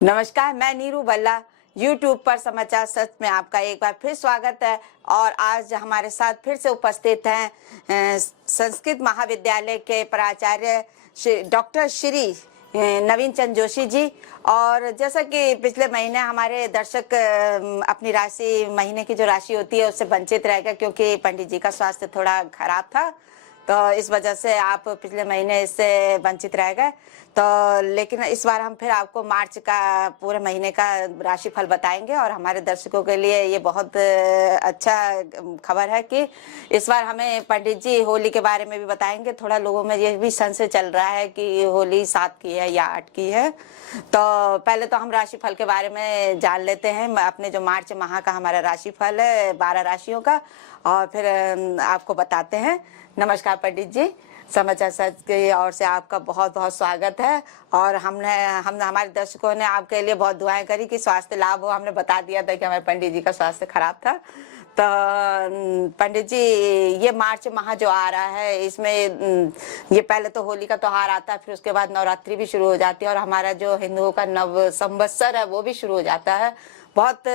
नमस्कार, मैं नीरू बल्ला। यूट्यूब पर समाचार सच में आपका एक बार फिर स्वागत है। और आज हमारे साथ फिर से उपस्थित हैं संस्कृत महाविद्यालय के प्राचार्य डॉक्टर श्री नवीन चंद जोशी जी। और जैसा कि पिछले महीने हमारे दर्शक अपनी राशि, महीने की जो राशि होती है उससे वंचित रह गए, क्योंकि पंडित जी का स्वास्थ्य थोड़ा खराब था, तो इस वजह से आप पिछले महीने इससे वंचित रह गए। तो लेकिन इस बार हम फिर आपको मार्च का पूरे महीने का राशिफल बताएंगे। और हमारे दर्शकों के लिए ये बहुत अच्छा खबर है कि इस बार हमें पंडित जी होली के बारे में भी बताएंगे। थोड़ा लोगों में ये भी संशय चल रहा है कि होली 7 की है या 8 की है। तो पहले तो हम राशिफल के बारे में जान लेते हैं। अपने जो मार्च माह का हमारा राशिफल है 12 राशियों का, और फिर आपको बताते हैं। नमस्कार पंडित जी, समाचार सच की ओर से आपका बहुत बहुत स्वागत है। और हम हमारे दर्शकों ने आपके लिए बहुत दुआएं करी कि स्वास्थ्य लाभ हो। हमने बता दिया था कि हमारे पंडित जी का स्वास्थ्य खराब था। तो पंडित जी, ये मार्च माह जो आ रहा है, इसमें ये पहले तो होली का त्योहार आता है, फिर उसके बाद नवरात्रि भी शुरू हो जाती है, और हमारा जो हिंदुओं का नव संवत्सर है वो भी शुरू हो जाता है। बहुत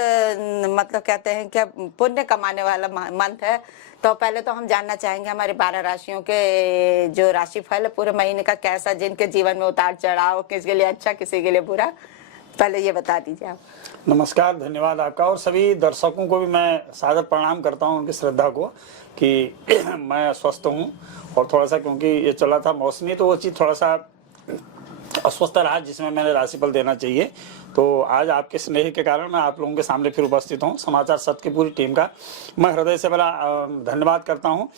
मतलब कहते हैं कि पुण्य कमाने वाला मंथ है। तो पहले तो हम जानना चाहेंगे हमारे 12 राशियों के जो राशिफल है पूरे महीने का कैसा, जिनके जीवन में उतार चढ़ाव, किसी के लिए अच्छा किसी के लिए बुरा, पहले ये बता दीजिए आप। नमस्कार, धन्यवाद आपका। और सभी दर्शकों को भी मैं सादर प्रणाम करता हूं, उनकी श्रद्धा को कि मैं स्वस्थ हूं। और थोड़ा सा क्योंकि ये चला था मौसमी, तो वो चीज़ थोड़ा सा अस्वस्थ रहा जिसमें मैंने राशिफल देना चाहिए। तो आज आपके स्नेह के कारण मैं आप लोगों के सामने फिर उपस्थित हूँ। समाचार सत्य की पूरी टीम का मैं हृदय से बड़ा धन्यवाद करता हूँ।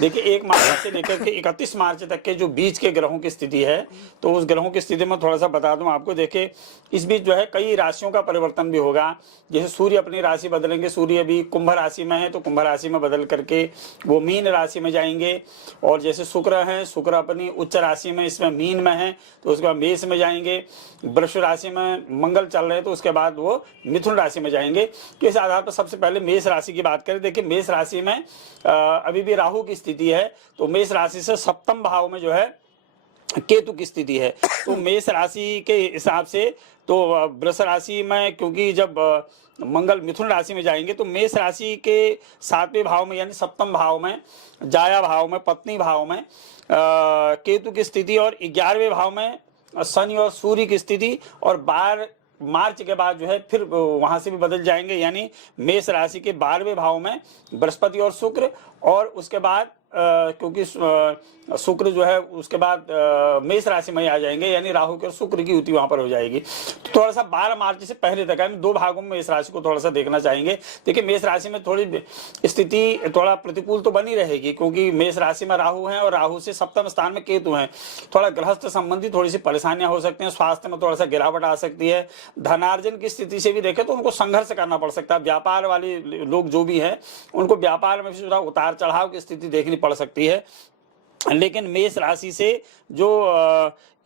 देखिए, 1 मार्च से लेकर के 31 मार्च तक के जो बीच के ग्रहों की स्थिति है, तो उस ग्रहों की स्थिति में थोड़ा सा बता दूं आपको। देखिए, इस बीच जो है कई राशियों का परिवर्तन भी होगा। जैसे सूर्य अपनी राशि बदलेंगे। सूर्य अभी कुंभ राशि में है, तो कुंभ राशि में बदल करके वो मीन राशि में जाएंगे। और जैसे शुक्र है, शुक्र अपनी उच्च राशि में, इसमें मीन में है, तो उसके बाद मेष में जाएंगे। वृष राशि में मंगल चल रहे हैं, तो उसके बाद वो मिथुन राशि में जाएंगे। तो इस आधार पर सबसे पहले मेष राशि की बात करें। देखिए, मेष राशि में अभी भी राहु की स्थिति है, तो मेष राशि से सप्तम भाव में जो है केतु की स्थिति है। तो मेष राशि के हिसाब से तो वृष राशि में, क्योंकि जब मंगल मिथुन राशि में जाएंगे, तो मेष राशि के 7वें भाव में यानी सप्तम भाव में, जाया भाव में, पत्नी भाव में केतु की स्थिति, और 11वें भाव में शनि और सूर्य की स्थिति। और 12 मार्च के बाद जो है फिर वहां से भी बदल जाएंगे, यानी मेष राशि के 12वें भाव में बृहस्पति और शुक्र। और उसके बाद क्योंकि शुक्र जो है उसके बाद मेष राशि में आ जाएंगे, यानी राहु के और शुक्र की युति वहां पर हो जाएगी। तो थोड़ा सा 12 मार्च से पहले तक यानी 2 भागों में मेष राशि को थोड़ा सा देखना चाहेंगे। देखिए, मेष राशि में थोड़ी स्थिति थोड़ा प्रतिकूल तो बनी रहेगी, क्योंकि मेष राशि में राहु है और राहु से सप्तम स्थान में केतु है। थोड़ा गृहस्थ संबंधी थोड़ी सी परेशानियां हो सकती हैं, स्वास्थ्य में थोड़ा सा गिरावट आ सकती है। धनार्जन की स्थिति से भी देखें तो उनको संघर्ष करना पड़ सकता है। व्यापार वाले लोग जो भी हैं, उनको व्यापार में भी थोड़ा उतार चढ़ाव की स्थिति देखनी पड़ सकती है। लेकिन मेष राशि से जो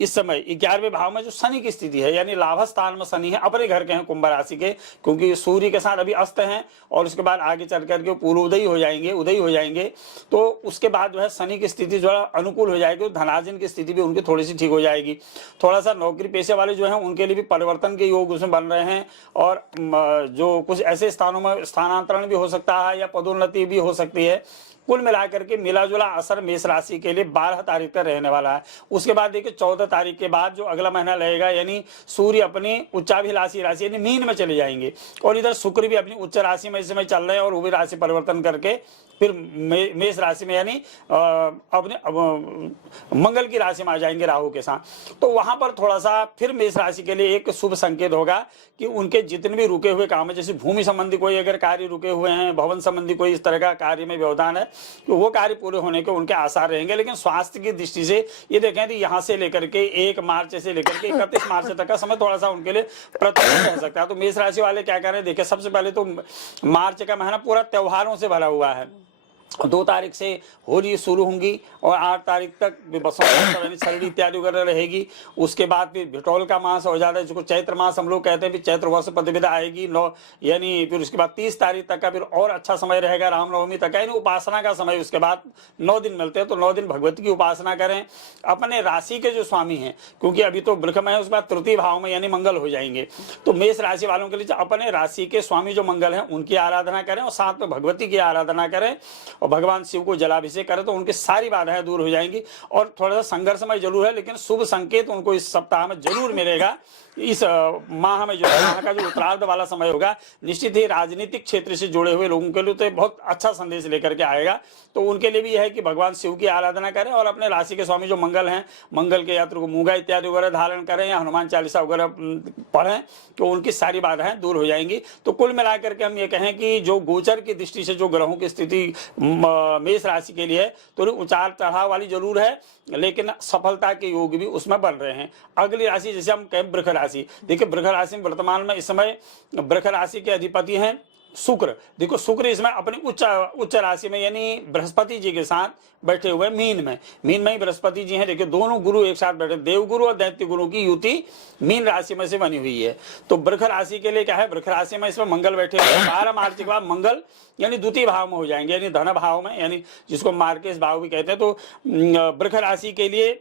इस समय 11वें भाव में जो शनि की स्थिति है, यानी लाभ स्थान में शनि है, अपने घर के हैं कुंभ राशि के, क्योंकि सूर्य के साथ अभी अस्त हैं, और उसके बाद आगे चल करके पूर्वोदय हो जाएंगे, उदय हो जाएंगे। तो उसके बाद जो है शनि की स्थिति जो है अनुकूल हो जाएगी, धनार्जन की स्थिति भी उनकी थोड़ी सी ठीक हो जाएगी। थोड़ा सा नौकरी पेशे वाले जो है उनके लिए भी परिवर्तन के योग उसमें बन रहे हैं, और जो कुछ ऐसे स्थानों में स्थानांतरण भी हो सकता है या पदोन्नति भी हो सकती है। कुल मिलाकर के मिला जुला असर मेष राशि के लिए 12 तारीख तक रहने वाला है। उसके बाद देखिए 14 तारीख के बाद जो अगला महीना रहेगा, यानी सूर्य अपनी उच्चाभिलाषी राशि यानी मीन में चले जाएंगे, और इधर शुक्र भी अपनी उच्च राशि में इस समय चल रहे हैं, और वो भी राशि परिवर्तन करके फिर मेष राशि में यानी अपने मंगल की राशि में आ जाएंगे राहु के साथ। तो वहां पर थोड़ा सा फिर मेष राशि के लिए एक शुभ संकेत होगा कि उनके जितने भी रुके हुए काम है, जैसे भूमि संबंधी कोई अगर कार्य रुके हुए हैं, भवन संबंधी कोई इस तरह का कार्य में व्यवधान है, तो वो कार्य पूरे होने के उनके आसार रहेंगे। लेकिन स्वास्थ्य की दृष्टि से ये देखें कि यहाँ से लेकर के 1 मार्च से लेकर के 31 मार्च तक का समय थोड़ा सा उनके लिए प्रतिकूल रह सकता है। तो मेष राशि वाले क्या करें, देखिए सबसे पहले तो मार्च का महीना पूरा त्योहारों से भरा हुआ है। 2 तारीख से होली शुरू होंगी और 8 तारीख तक बसंत छलड़ी इत्यादि वगैरह रहेगी। उसके बाद फिर भिटौल का मास हो जाता है, जिसको चैत्र मास हम लोग कहते हैं। फिर चैत्र वर्ष प्रतिविधा आएगी 9, यानी फिर उसके बाद 30 तारीख तक का फिर और अच्छा समय रहेगा, रामनवमी तक का, यानी उपासना का समय। उसके बाद 9 दिन मिलते हैं, तो 9 दिन भगवती की उपासना करें। अपने राशि के जो स्वामी हैं, क्योंकि अभी तो वृक्ष में है, उसके बाद तृतीय भाव में यानी मंगल हो जाएंगे, तो मेष राशि वालों के लिए अपने राशि के स्वामी जो मंगल हैं उनकी आराधना करें और साथ में भगवती की आराधना करें और भगवान शिव को जलाभिषेक करें, तो उनकी सारी बाधाएं दूर हो जाएंगी। और थोड़ा सा संघर्षमय जरूर है, लेकिन शुभ संकेत उनको इस सप्ताह में जरूर मिलेगा। इस माह में जो माह का जो उत्तरार्ध वाला समय होगा, निश्चित ही राजनीतिक क्षेत्र से जुड़े हुए लोगों के लिए तो बहुत अच्छा संदेश लेकर के आएगा। तो उनके लिए भी यह है कि भगवान शिव की आराधना करें और अपने राशि के स्वामी जो मंगल हैं, मंगल के यात्री को मूंगा इत्यादि वगैरह धारण करें या हनुमान चालीसा वगैरह पढ़ें, तो उनकी सारी बाधाएं दूर हो जाएंगी। तो कुल मिलाकर के हम ये कहें कि जो गोचर की दृष्टि से जो ग्रहों की स्थिति मेष राशि के लिए है, तो उतार चढ़ाव वाली जरूर है, लेकिन सफलता के योग भी उसमें बन रहे हैं। अगली राशि जैसे हम कहें वृष राशि, देखिए वृष राशि में वर्तमान में इस समय वृष राशि के अधिपति हैं शुक्र। देखो शुक्र इसमें अपनी उच्च राशि में यानी बृहस्पति जी के साथ बैठे हुए मीन में ही बृहस्पति जी हैं। देखिए दोनों गुरु एक साथ बैठे, देवगुरु और दैत्य गुरु की युति मीन राशि में से बनी हुई है। तो वृष राशि के लिए क्या है, वृष राशि में इसमें मंगल बैठे हुए हैं। 12 मार्च के बाद मंगल यानी द्वितीय भाव में हो जाएंगे, यानी धन भाव में, यानी जिसको मार्केश भाव भी कहते हैं। तो वृष राशि के लिए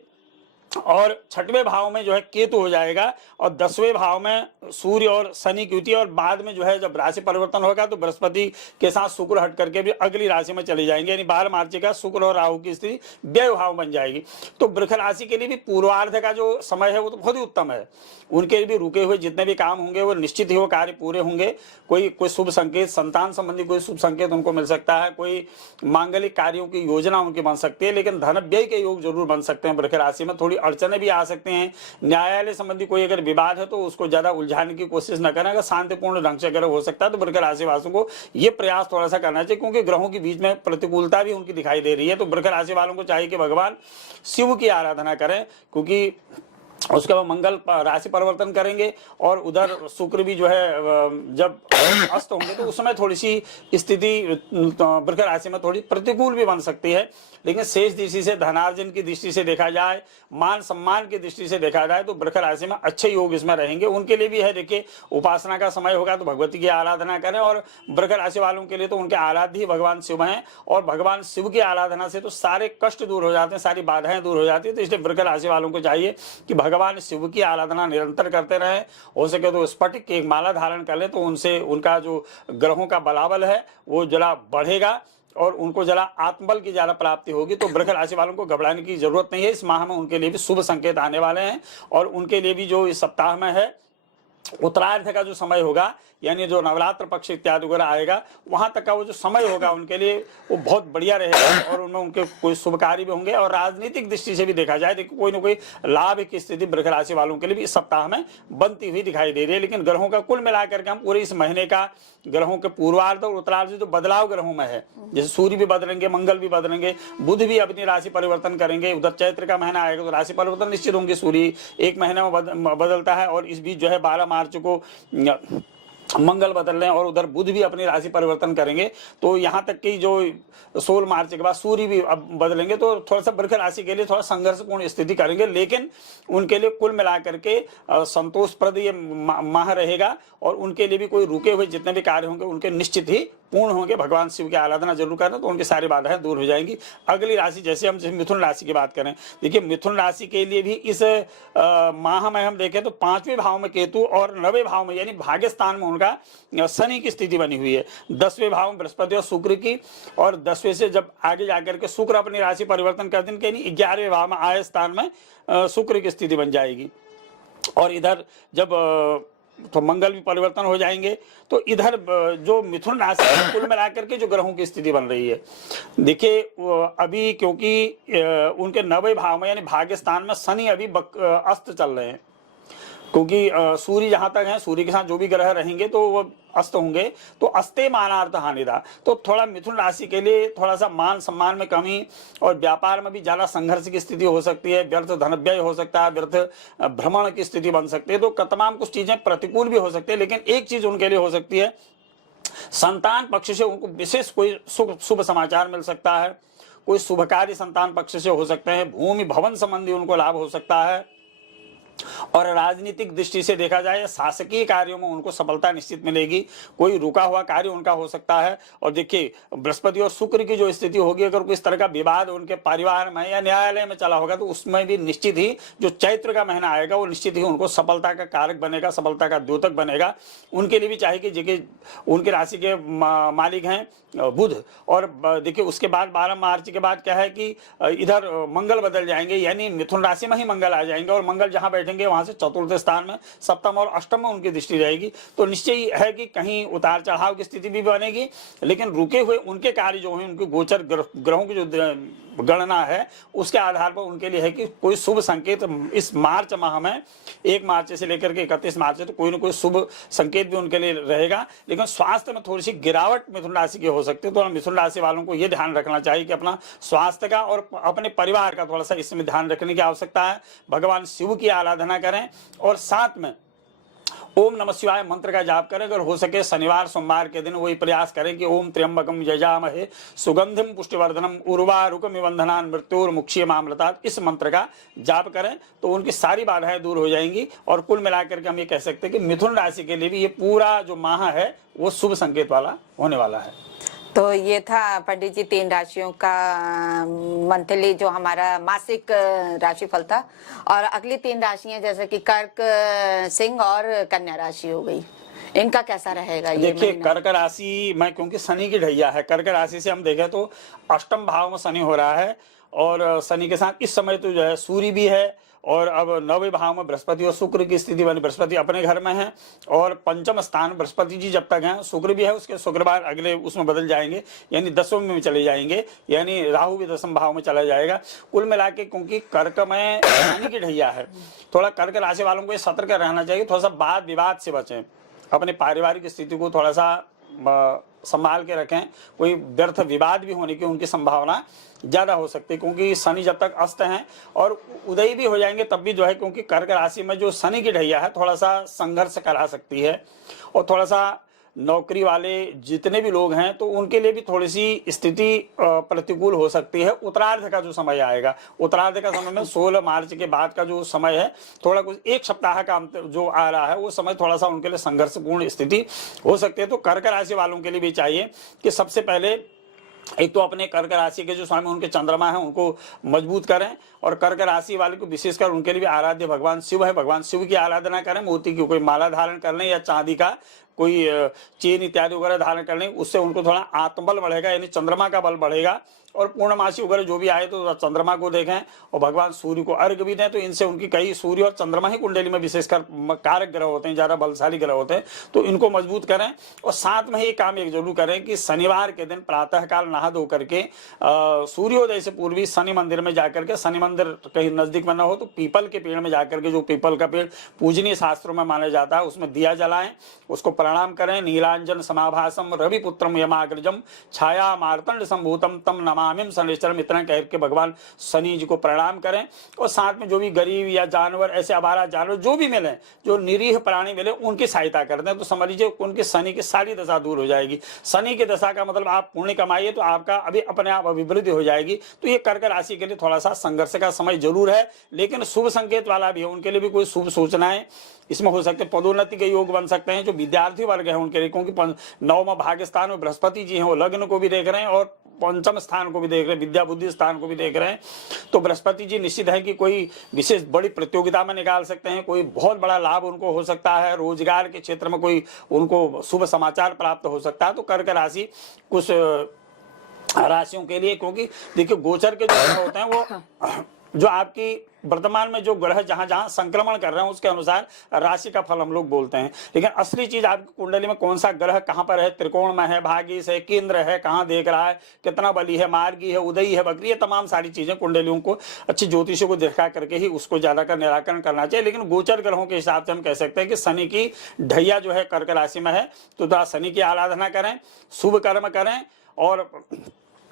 और 6वें भाव में जो है केतु हो जाएगा और 10वें भाव में सूर्य और शनि की युति, और बाद में जो है जब राशि परिवर्तन होगा तो बृहस्पति के साथ शुक्र हट करके भी अगली राशि में चले जाएंगे, यानी 12 मार्च का शुक्र और राहु की स्थिति व्यय भाव बन जाएगी। तो वृष राशि के लिए भी पूर्वार्ध का जो समय है वो तो बहुत ही उत्तम है। उनके लिए भी रुके हुए जितने भी काम होंगे वो निश्चित ही वो कार्य पूरे होंगे। कोई शुभ संकेत, संतान संबंधी कोई शुभ संकेत उनको मिल सकता है, कोई मांगलिक कार्यों की योजना उनकी बन सकती है, लेकिन धन व्यय के योग जरूर बन सकते हैं। वृष राशि में थोड़ी अड़चने भी आ सकते हैं। न्यायालय संबंधी कोई अगर विवाद है तो उसको ज्यादा उलझाने की कोशिश न करें, अगर शांतिपूर्ण ढंग से अगर हो सकता है तो वृष राशि वालों को ये प्रयास थोड़ा सा करना चाहिए, क्योंकि ग्रहों के बीच में प्रतिकूलता भी उनकी दिखाई दे रही है। तो वृष राशि वालों को चाहिए कि भगवान शिव की आराधना करें, क्योंकि उसके बाद मंगल राशि परिवर्तन करेंगे और उधर शुक्र भी जो है जब अस्त होंगे तो उस समय थोड़ी सी स्थिति वृष राशि में थोड़ी प्रतिकूल भी बन सकती है। लेकिन शेष दृष्टि से, धनार्जन की दृष्टि से देखा जाए, मान सम्मान की दृष्टि से देखा जाए तो वृष राशि में अच्छे योग इसमें रहेंगे। उनके लिए भी है, देखिए उपासना का समय होगा तो भगवती की आराधना करें, और वृष राशि वालों के लिए तो उनके आराध्य ही भगवान शिव हैं, और भगवान शिव की आराधना से तो सारे कष्ट दूर हो जाते हैं, सारी बाधाएं दूर हो जाती है। तो इसलिए वृष राशि वालों को चाहिए कि भगवान शिव की आराधना निरंतर करते रहें। हो सके तो स्फटिक की एक माला धारण कर लें, तो उनसे उनका जो ग्रहों का बलाबल है वो जरा बढ़ेगा और उनको जरा आत्मबल की ज्यादा प्राप्ति होगी। तो वृष राशि वालों को घबराने की जरूरत नहीं है। इस माह में उनके लिए भी शुभ संकेत आने वाले हैं, और उनके लिए भी जो इस सप्ताह में है उत्तरार्ध का जो समय होगा, यानी जो नवरात्र पक्ष इत्यादि वगैरह आएगा, वहां तक का वो जो समय होगा उनके लिए वो बहुत बढ़िया रहेगा, और उनमें उनके कोई शुभ कार्य भी होंगे। और राजनीतिक दृष्टि से भी देखा जाए, देखो कोई ना कोई लाभ की स्थिति वृष राशि वालों के लिए भी इस सप्ताह में बनती हुई दिखाई दे रही है। लेकिन ग्रहों का कुल मिलाकर के हम पूरे इस महीने का ग्रहों के पूर्वार्ध और उत्तरार्ध जो बदलाव ग्रहों में है, जैसे सूर्य भी बदलेंगे, मंगल भी बदलेंगे, बुध भी अपनी राशि परिवर्तन करेंगे। उधर चैत्र का महीना आएगा तो राशि परिवर्तन निश्चित होंगे। सूर्य एक महीने में बदलता है, और इस बीच जो है 12 मार्च को मंगल बदल रहे हैं, और उधर बुध भी अपनी राशि परिवर्तन करेंगे। तो यहाँ तक कि जो 16 मार्च के बाद सूर्य भी अब बदलेंगे, तो थोड़ा सा वृष राशि के लिए थोड़ा संघर्षपूर्ण स्थिति करेंगे, लेकिन उनके लिए कुल मिलाकर के संतोषप्रद ये माह रहेगा। और उनके लिए भी कोई रुके हुए जितने भी कार्य होंगे उनके निश्चित ही पूर्ण होंगे। भगवान शिव की आराधना जरूर करना, तो उनकी सारी बाधाएं दूर हो जाएंगी। अगली राशि जैसे हम मिथुन राशि की बात करें, देखिए मिथुन राशि के लिए भी इस माह में हम देखें तो 5वें भाव में केतु और 9वें भाव में यानी भाग्य स्थान में उनका शनि की स्थिति बनी हुई है। 10वें भाव में बृहस्पति और शुक्र की, और 10वें से जब आगे जाकर के शुक्र अपनी राशि परिवर्तन कर देंगे, यानी 11वें भाव में आय स्थान में शुक्र की स्थिति बन जाएगी। और इधर जब तो मंगल भी परिवर्तन हो जाएंगे। तो इधर जो मिथुन राशि कुल मिलाकर के जो ग्रहों की स्थिति बन रही है, देखिए अभी क्योंकि उनके 9वें भाव में यानी भाग्य स्थान में शनि अभी अस्त चल रहे हैं, क्योंकि सूर्य जहां तक है, सूर्य के साथ जो भी ग्रह रहेंगे तो वो अस्त होंगे। तो अस्ते मानार्थ हानिदा, तो थोड़ा मिथुन राशि के लिए थोड़ा सा मान सम्मान में कमी और व्यापार में भी ज्यादा संघर्ष की स्थिति हो सकती है। व्यर्थ धन व्यय हो सकता है, व्यर्थ भ्रमण की स्थिति बन सकती है। तो तमाम कुछ चीजें प्रतिकूल भी हो सकती है, लेकिन एक चीज उनके लिए हो सकती है संतान पक्ष से उनको विशेष कोई शुभ समाचार मिल सकता है, कोई शुभ कार्य संतान पक्ष से हो सकते हैं, भूमि भवन संबंधी उनको लाभ हो सकता है। और राजनीतिक दृष्टि से देखा जाए शासकीय कार्यों में उनको सफलता निश्चित मिलेगी, कोई रुका हुआ कार्य उनका हो सकता है। और देखिए बृहस्पति और शुक्र की जो स्थिति होगी, अगर कोई इस तरह का विवाद उनके परिवार में या न्यायालय में चला होगा तो उसमें भी निश्चित ही जो चैत्र का महीना आएगा वो निश्चित ही उनको सफलता का कारक बनेगा, सफलता का द्योतक बनेगा। उनके लिए भी चाहे कि देखिए उनके राशि के मालिक हैं बुध, और देखिए उसके बाद 12 मार्च के बाद क्या है कि इधर मंगल बदल जाएंगे, यानी मिथुन राशि में ही मंगल आ जाएंगे, और मंगल जहां बैठेंगे वहां से चतुर्थ स्थान में सप्तम और अष्टम में उनकी दृष्टि रहेगी। तो निश्चय है कि कहीं उतार चढ़ाव की स्थिति भी बनेगी, लेकिन रुके हुए उनके कार्य जो हैं, उनके गोचर ग्रहों की जो गणना है उसके आधार पर उनके लिए है कि कोई शुभ संकेत इस मार्च माह में 1 मार्च से लेकर के 31 मार्च तो कोई ना कोई शुभ संकेत भी उनके लिए रहेगा। लेकिन स्वास्थ्य में थोड़ी सी गिरावट मिथुन राशि की हो सकती है, तो मिथुन राशि वालों को यह ध्यान रखना चाहिए कि अपना स्वास्थ्य का और अपने परिवार का थोड़ा सा इसमें ध्यान रखने की आवश्यकता है। भगवान शिव की आराधना करें और साथ में ओम नमः शिवाय मंत्र का जाप करें। अगर हो सके शनिवार सोमवार के दिन वही प्रयास करें कि ओम त्र्यंबकम यजामहे सुगंधिम पुष्टिवर्धनम उर्वारुकमिव बंधनान् मृत्योर्मुक्षीयमामृतात्, इस मंत्र का जाप करें तो उनकी सारी बाधाएं दूर हो जाएंगी। और कुल मिलाकर के हम ये कह सकते हैं कि मिथुन राशि के लिए भी ये पूरा जो माह है वो शुभ संकेत वाला होने वाला है। तो ये था पंडित जी 3 राशियों का मंथली जो हमारा मासिक राशिफल था। और अगली 3 राशियां जैसे कि कर्क, सिंह और कन्या राशि हो गई, इनका कैसा रहेगा ये? देखिए कर्क राशि में क्योंकि शनि की ढैया है, कर्क राशि से हम देखें तो अष्टम भाव में शनि हो रहा है, और शनि के साथ इस समय तो जो है सूर्य भी है, और अब 9वें भाव में बृहस्पति और शुक्र की स्थिति बनी। बृहस्पति अपने घर में है और पंचम स्थान बृहस्पति जी जब तक हैं, शुक्र भी है, उसके शुक्रवार अगले उसमें बदल जाएंगे, यानी 10वें में चले जाएंगे, यानी राहु भी 10वें भाव में चला जाएगा। कुल मिला के क्योंकि कर्क में शनि की ढैया है, थोड़ा कर्क राशि वालों को सतर्क रहना चाहिए, थोड़ा सा वाद विवाद से बचें, अपने पारिवारिक स्थिति को थोड़ा सा संभाल के रखें। कोई व्यर्थ विवाद भी होने की उनकी संभावना ज्यादा हो सकती है, क्योंकि शनि जब तक अस्त हैं और उदय भी हो जाएंगे तब भी जो है, क्योंकि कर्क राशि में जो शनि की ढैया है थोड़ा सा संघर्ष करा सकती है। और थोड़ा सा नौकरी वाले जितने भी लोग हैं तो उनके लिए भी थोड़ी सी स्थिति प्रतिकूल हो सकती है। उत्तरार्ध का जो समय आएगा, उत्तरार्ध का समय में 16 मार्च के बाद का जो समय है, थोड़ा कुछ 1 सप्ताह का जो आ रहा है वो समय थोड़ा सा उनके लिए संघर्षपूर्ण स्थिति हो सकती है। तो कर्क राशि वालों के लिए भी चाहिए कि सबसे पहले एक तो अपने कर्क राशि के जो स्वामी उनके चंद्रमा है उनको मजबूत करें, और कर्क राशि वाले को विशेषकर उनके लिए भी आराध्य भगवान शिव है, भगवान शिव की आराधना करें। मोती की कोई माला धारण कर लें या चांदी का कोई चेन इत्यादि वगैरह धारण कर लें, उससे उनको थोड़ा आत्मबल बढ़ेगा, यानी चंद्रमा का बल बढ़ेगा। और पूर्णमासी वगैरह जो भी आए तो चंद्रमा को देखें और भगवान सूर्य को अर्घ भी दें, तो इनसे उनकी कई सूर्य और चंद्रमा ही कुंडली में विशेषकर कारक ग्रह होते हैं, ज्यादा बलशाली ग्रह होते हैं, तो इनको मजबूत करें। और साथ में ही काम एक जरूर करें कि शनिवार के दिन प्रातः काल नहा धो करके सूर्योदय से पूर्वी शनि मंदिर में जाकर के, शनि मंदिर कहीं नजदीक में न हो तो पीपल के पेड़ में जाकर के, जो पीपल का पेड़ पूजनीय शास्त्रों में माना जाता है, उसमें दिया जलाएं, उसको प्रणाम करें। नीलांजन समाभासम रविपुत्रम यमाग्रजम छाया मार्तंड संभूतम तम नमामिम शनिश्चरम, इतना कह के भगवान शनि जी को प्रणाम करें। और साथ में जो भी गरीब या जानवर, ऐसे आवारा जानवर जो भी मिले, जो निरीह प्राणी मिले, उनकी सहायता करते हैं, तो समझ लीजिए उनकी शनि की सारी दशा दूर हो जाएगी। शनि की दशा का मतलब आप पुण्य कमाइए तो आपका अभी अपने आप अभिवृद्धि हो जाएगी। तो ये कर्क राशि के लिए थोड़ा सा संघर्ष का समय जरूर है, लेकिन शुभ संकेत वाला भी है। उनके लिए भी कोई शुभ सूचनाएं इसमें हो सकते हैं, पदोन्नति के योग बन सकते हैं। जो विद्यार्थी वर्ग है उनके लिए, क्योंकि 9वां भाग्य स्थान में बृहस्पति जी हैं, वो लग्न को भी देख रहे हैं और पंचम स्थान को भी देख रहे हैं, विद्या बुद्धि स्थान को भी देख रहे हैं। तो बृहस्पति जी निश्चित है कि कोई विशेष बड़ी प्रतियोगिता में निकाल सकते हैं, कोई बहुत बड़ा लाभ उनको हो सकता है, रोजगार के क्षेत्र में कोई उनको शुभ समाचार प्राप्त हो सकता है। तो कर्क राशि कुछ राशियों के लिए, क्योंकि देखिए गोचर के जो ग्रह होते हैं वो जो आपकी वर्तमान में जो ग्रह जहां जहां संक्रमण कर रहे हैं उसके अनुसार राशि का फल हम लोग बोलते हैं। लेकिन असली चीज आपकी कुंडली में कौन सा ग्रह कहां पर है, त्रिकोण में है, भागी से केंद्र है, कहां देख रहा है, कितना बली है, मार्गी है, उदयी है, बकरी है, तमाम सारी चीजें कुंडलियों को अच्छी ज्योतिषियों को दिखा करके ही उसको ज्यादा का निराकरण करना चाहिए। लेकिन गोचर ग्रहों के हिसाब से हम कह सकते हैं कि शनि की ढैया जो है कर्क राशि में है, तो शनि की आराधना करें, शुभ कर्म करें और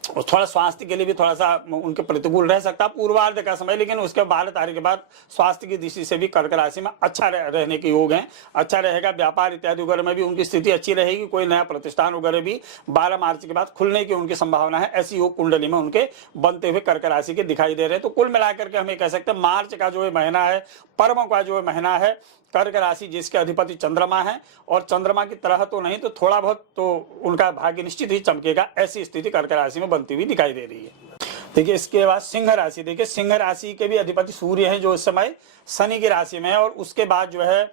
और थोड़ा स्वास्थ्य के लिए भी थोड़ा सा उनके प्रतिकूल रह सकता है पूर्वार्ध का समय, लेकिन उसके 12 तारीख के बाद स्वास्थ्य की दृष्टि से भी कर्क राशि में अच्छा रहने के योग हैं, अच्छा रहेगा। व्यापार इत्यादि वगैरह में भी उनकी स्थिति अच्छी रहेगी। कोई नया प्रतिष्ठान वगैरह भी 12 मार्च के बाद खुलने की उनकी संभावना है। ऐसी योग कुंडली में उनके बनते हुए कर्क राशि के दिखाई दे रहे हैं। तो कुल मिलाकर के हमें कह सकते हैं मार्च का जो महीना है, पर्व का जो महीना है, कर्क राशि जिसके अधिपति चंद्रमा है, और चंद्रमा की तरह तो नहीं तो थोड़ा बहुत तो उनका भाग्य निश्चित ही चमकेगा, ऐसी स्थिति कर्क राशि में बनती हुई दिखाई दे रही है। देखिए इसके बाद सिंह राशि, देखिए सिंह राशि के भी अधिपति सूर्य हैं जो इस समय शनि की राशि में है, और उसके बाद जो है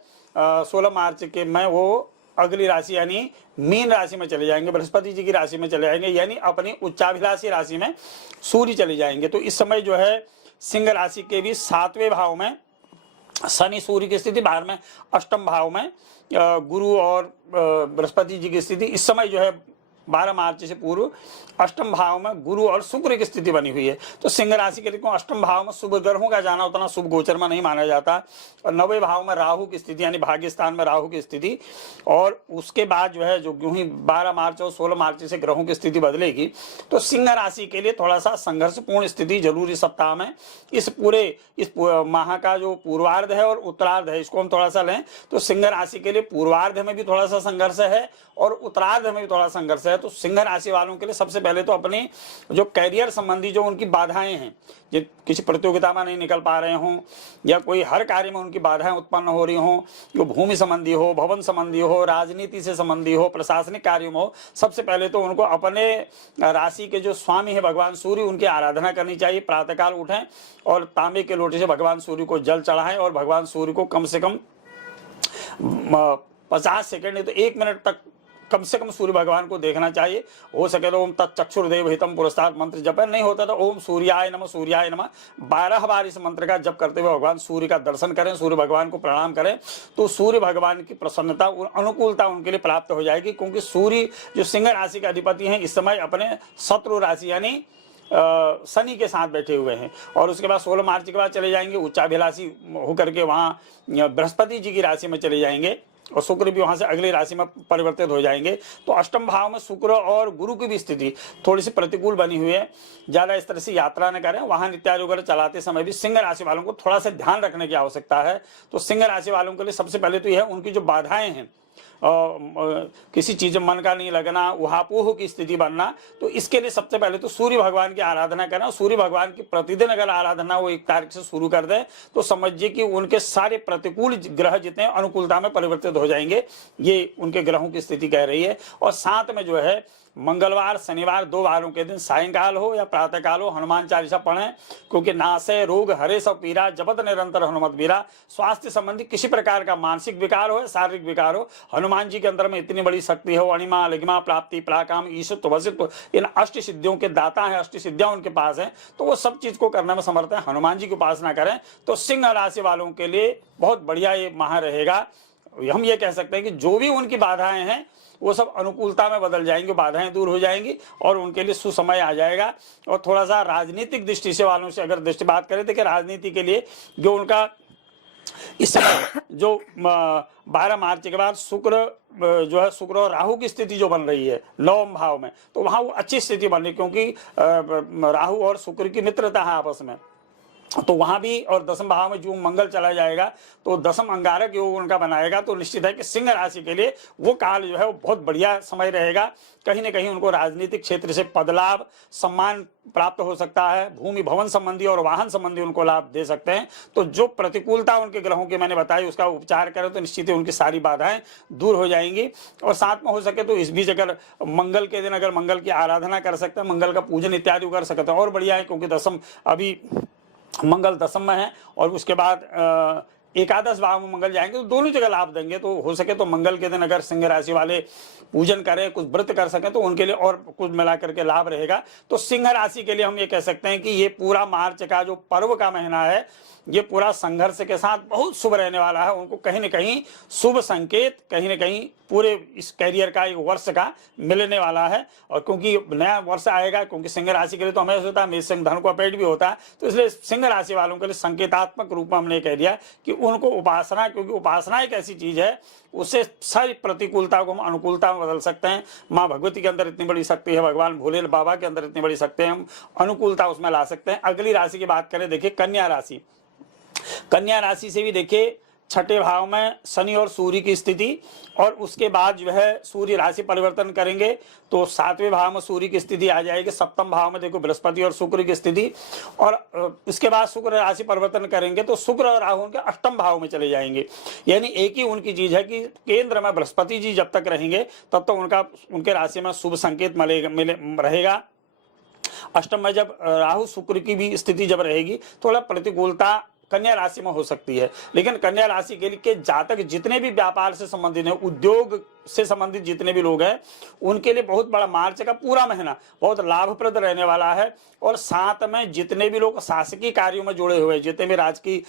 16 मार्च के में वो अगली राशि यानी मीन राशि में चले जाएंगे, बृहस्पति जी की राशि में चले जाएंगे, यानी अपनी उच्चाभिलाषी राशि में सूर्य चले जाएंगे। तो इस समय जो है सिंह राशि के भी 7वें भाव में शनि सूर्य की स्थिति, बाहर में अष्टम भाव में गुरु और बृहस्पति जी की स्थिति, इस समय जो है 12 मार्च से पूर्व अष्टम भाव में गुरु और शुक्र की स्थिति बनी हुई है। तो सिंह राशि के लिए अष्टम भाव में शुभ ग्रहों का जाना उतना शुभ गोचर में नहीं माना जाता, और 9वें भाव में राहु की स्थिति यानी भाग्य स्थान में राहु की स्थिति, और उसके बाद जो है जो यूं ही 12 मार्च और 16 मार्च से ग्रहों की स्थिति बदलेगी। तो सिंह राशि के लिए थोड़ा सा संघर्षपूर्ण स्थिति जरूरी सप्ताह में, इस माह का जो पूर्वार्ध है और उत्तरार्ध है इसको हम थोड़ा सा लें तो सिंह राशि के लिए पूर्वार्ध में भी थोड़ा सा संघर्ष है और उत्तरार्ध में भी थोड़ा संघर्ष है। तो सिंह राशि वालों के लिए सबसे पहले तो अपनी जो कैरियर संबंधी जो उनकी बाधाएं हैं, जो किसी प्रतियोगिता में नहीं निकल पा रहे हों या कोई हर कार्य में उनकी बाधाएं उत्पन्न हो रही हों, जो भूमि संबंधी हो, भवन संबंधी हो, राजनीति से संबंधी हो, प्रशासनिक कार्यों में हो, सबसे पहले तो उनको अपने राशि के जो स्वामी है भगवान सूर्य उनकी आराधना करनी चाहिए। प्रातःकाल उठें और तांबे के लोटे से भगवान सूर्य को जल चढ़ाएं और भगवान सूर्य को कम से कम 50 सेकेंड नहीं तो 1 मिनट तक कम से कम सूर्य भगवान को देखना चाहिए। हो सके तो ओम तत्चक्षुर्देव हितम पुरस्ताद मंत्र जपन, नहीं होता तो ओम सूर्याय नमः 12 बार इस मंत्र का जप करते हुए भगवान सूर्य का दर्शन करें, सूर्य भगवान को प्रणाम करें, तो सूर्य भगवान की प्रसन्नता अनुकूलता उनके लिए प्राप्त हो जाएगी। क्योंकि सूर्य जो सिंह राशि के अधिपति हैं इस समय अपने शत्रु राशि यानी शनि के साथ बैठे हुए हैं, और उसके बाद 16 मार्च के बाद चले जाएंगे उच्चाभिलाषी होकर के वहाँ बृहस्पति जी की राशि में चले जाएंगे, और शुक्र भी वहां से अगली राशि में परिवर्तित हो जाएंगे। तो अष्टम भाव में शुक्र और गुरु की भी स्थिति थोड़ी सी प्रतिकूल बनी हुई है। ज्यादा इस तरह से यात्रा न करें, वाहन इत्यादि वगैरह चलाते समय भी सिंह राशि वालों को थोड़ा सा ध्यान रखने की आवश्यकता है। तो सिंह राशि वालों के लिए सबसे पहले तो यह उनकी जो बाधाएं हैं, किसी चीज में मन का नहीं लगना, उहापोह की स्थिति बनना, तो इसके लिए सबसे पहले तो सूर्य भगवान की आराधना करना। सूर्य भगवान की प्रतिदिन अगर आराधना वो 1 तारीख से शुरू कर दें तो समझिए कि उनके सारे प्रतिकूल ग्रह जितने अनुकूलता में परिवर्तित हो जाएंगे, ये उनके ग्रहों की स्थिति कह रही है। और साथ में जो है मंगलवार शनिवार 2 वारों के दिन सायंकाल हो या प्रातःकाल हो हनुमान चालीसा पढ़ें, क्योंकि नासे रोग हरे सब पीरा जपत निरंतर हनुमत बीरा। स्वास्थ्य संबंधी किसी प्रकार का मानसिक विकार हो या शारीरिक विकार हो, हनुमान जी के अंदर में इतनी बड़ी शक्ति हो, अणिमा लिग्मा प्राप्ति पराकाम ईशत्व वसित्व, इन अष्ट सिद्धियों के दाता है, अष्ट सिद्धियां उनके पास है, तो वो सब चीज को करने में समर्थ है। हनुमान जी की उपासना करें तो सिंह राशि वालों के लिए बहुत बढ़िया ये माह रहेगा। हम ये कह सकते हैं कि जो भी उनकी बाधाएं हैं वो सब अनुकूलता में बदल जाएंगी, बाधाएं दूर हो जाएंगी और उनके लिए सुसमय आ जाएगा। और थोड़ा सा राजनीतिक दृष्टि से वालों से अगर दृष्टि बात करें तो कि राजनीति के लिए जो उनका इस समय जो 12 मार्च के बाद शुक्र जो है शुक्र और राहु की स्थिति जो बन रही है 9वें भाव में, तो वहां वो अच्छी स्थिति बन रही, क्योंकि राहु और शुक्र की मित्रता है आपस में, तो वहां भी, और 10वें भाव में जो मंगल चला जाएगा तो 10म अंगारक योग उनका बनाएगा। तो निश्चित है कि सिंह राशि के लिए वो काल जो है वो बहुत बढ़िया समय रहेगा। कहीं न कहीं उनको राजनीतिक क्षेत्र से पद लाभ सम्मान प्राप्त हो सकता है, भूमि भवन संबंधी और वाहन संबंधी उनको लाभ दे सकते हैं। तो जो प्रतिकूलता उनके ग्रहों की मैंने बताई उसका उपचार करें तो निश्चित ही उनकी सारी बाधाएं दूर हो जाएंगी। और साथ में हो सके तो इस बीच अगर मंगल के दिन अगर मंगल की आराधना कर सकते हैं, मंगल का पूजन इत्यादि कर सकते हैं और बढ़िया है, क्योंकि 10म अभी मंगल 10म में है और उसके बाद एकादश भाव में मंगल जाएंगे, तो दोनों जगह लाभ देंगे। तो हो सके तो मंगल के दिन अगर सिंह राशि वाले पूजन करें, कुछ व्रत कर सकें तो उनके लिए और कुछ मिला करके लाभ रहेगा। तो सिंह राशि के लिए हम ये कह सकते हैं कि ये पूरा मार्च का जो पर्व का महीना है ये पूरा संघर्ष के साथ बहुत शुभ रहने वाला है। उनको कहीं न कहीं शुभ संकेत कहीं न कहीं पूरे इस कैरियर का एक वर्ष का मिलने वाला है। और क्योंकि नया वर्ष आएगा, क्योंकि सिंह राशि के लिए तो हमेशा होता है मेष सिंह धनु का पेट भी होता है, तो इसलिए सिंह राशि वालों के लिए संकेतात्मक रूप में हमने कह दिया कि उनको उपासना, क्योंकि उपासना एक ऐसी चीज है उससे सारी प्रतिकूलता को हम अनुकूलता में बदल सकते हैं। माँ भगवती के अंदर इतनी बड़ी शक्ति है, भगवान भोले बाबा के अंदर इतनी बड़ी शक्ति है, हम अनुकूलता उसमें ला सकते हैं। अगली राशि की बात करें, देखिए कन्या राशि। कन्या राशि से भी देखिए छठे भाव में शनि और सूर्य की स्थिति, और उसके बाद जो है सूर्य राशि परिवर्तन करेंगे तो सातवें भाव में सूर्य की स्थिति आ जाएगी। सप्तम भाव में देखो बृहस्पति और शुक्र की स्थिति, और उसके बाद शुक्र राशि परिवर्तन करेंगे तो शुक्र और राहु उनके अष्टम भाव में चले जाएंगे। यानी एक ही उनकी चीज है कि केंद्र में बृहस्पति जी जब तक रहेंगे तब तो उनके राशि में शुभ संकेत रहेगा। अष्टम में जब राहु शुक्र की भी स्थिति जब रहेगी थोड़ा प्रतिकूलता कन्या राशि में हो सकती है। लेकिन कन्या राशि के लिए जातक जितने भी व्यापार से संबंधित हैं, उद्योग से संबंधित जितने भी लोग हैं, उनके लिए बहुत बड़ा मार्च का पूरा महीना बहुत लाभप्रद रहने वाला है। और साथ में जितने भी लोग शासकीय कार्यों में जुड़े हुए हैं, जितने भी राजकीय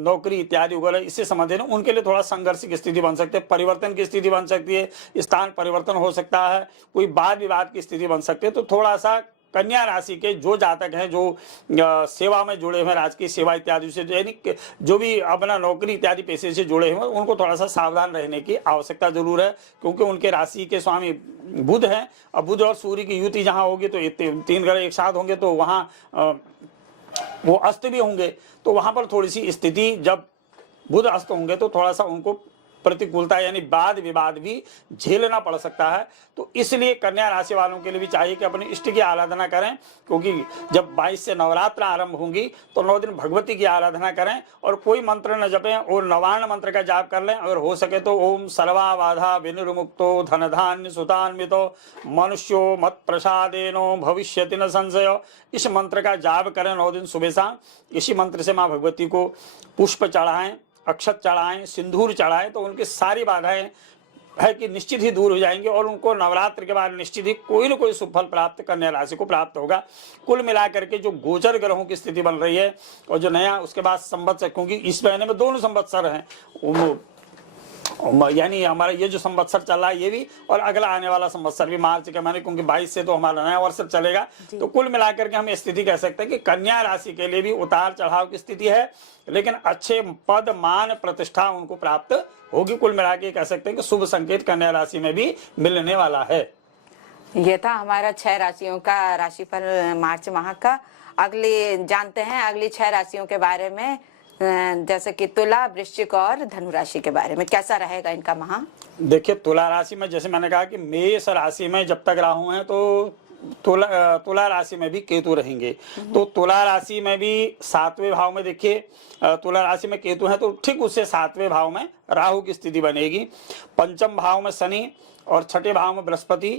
नौकरी इत्यादि वगैरह इससे संबंधित है, उनके लिए थोड़ा संघर्ष की स्थिति बन सकती है, परिवर्तन की स्थिति बन सकती है, स्थान परिवर्तन हो सकता है, कोई वाद विवाद की स्थिति बन सकती है। तो थोड़ा सा कन्या राशि के जो जातक हैं, जो सेवा में जुड़े हुए, राजकीय सेवा इत्यादि से, यानी जो भी अपना नौकरी इत्यादि पेशे से जुड़े हुए, उनको थोड़ा सा सावधान रहने की आवश्यकता जरूर है। क्योंकि उनके राशि के स्वामी बुध हैं, और बुध और सूर्य की युति जहां होगी तो तीन ग्रह एक साथ होंगे, तो वहां वो अस्त भी होंगे, तो वहां पर थोड़ी सी स्थिति, जब बुध अस्त होंगे तो थोड़ा सा उनको प्रतिकूलता यानी वाद विवाद भी झेलना पड़ सकता है। तो इसलिए कन्या राशि वालों के लिए भी चाहिए कि अपने इष्ट की आराधना करें, क्योंकि जब 22 से नवरात्र आरंभ होंगी तो 9 दिन भगवती की आराधना करें, और कोई मंत्र न जपें और नवार्ण मंत्र का जाप कर लें। अगर हो सके तो ओम सर्वा बाधा विनिर्मुक्तो धन धान्य सुतान्वितो मनुष्यो मत प्रसादेनो भविष्यति न संशय, इस मंत्र का जाप करें 9 दिन सुबह शाम। इसी मंत्र से माँ भगवती को पुष्प चढ़ाएं, अक्षत चढ़ाएं, सिंदूर चढ़ाएं, तो उनकी सारी बाधाएं है कि निश्चित ही दूर हो जाएंगे, और उनको नवरात्र के बाद निश्चित ही कोई न कोई शुभ फल प्राप्त कन्या राशि को प्राप्त होगा। कुल मिलाकर के जो गोचर ग्रहों की स्थिति बन रही है, और जो नया उसके बाद संवत्सर, क्योंकि इस महीने में दोनों संवत्सर हैं, यानी हमारा ये जो संवत्सर चल रहा है ये भी, और अगला आने वाला संवत्सर भी मार्च के महीने, क्योंकि 22 से तो हमारा नया वर्ष चलेगा। तो कुल मिलाकर के हम स्थिति कह सकते हैं कि कन्या राशि के लिए भी उतार चढ़ाव की स्थिति है, लेकिन अच्छे पद मान प्रतिष्ठा उनको प्राप्त होगी। कुल मिला के कह सकते हैं कि शुभ संकेत कन्या राशि में भी मिलने वाला है। ये था हमारा 6 राशियों का राशिफल मार्च माह का। अगली जानते हैं अगली 6 राशियों के बारे में, जैसे कि तुला, वृश्चिक और धनु राशि के बारे में कैसा रहेगा इनका माह। देखिए तुला राशि में जैसे मैंने कहा कि मेष राशि में जब तक राहु हैं तो तुला राशि में भी केतु रहेंगे। तो तुला राशि में भी 7वें भाव में देखिए तुला राशि में केतु है, तो ठीक उससे 7वें भाव में राहु की स्थिति बनेगी। पंचम भाव में शनि और छठे भाव में बृहस्पति,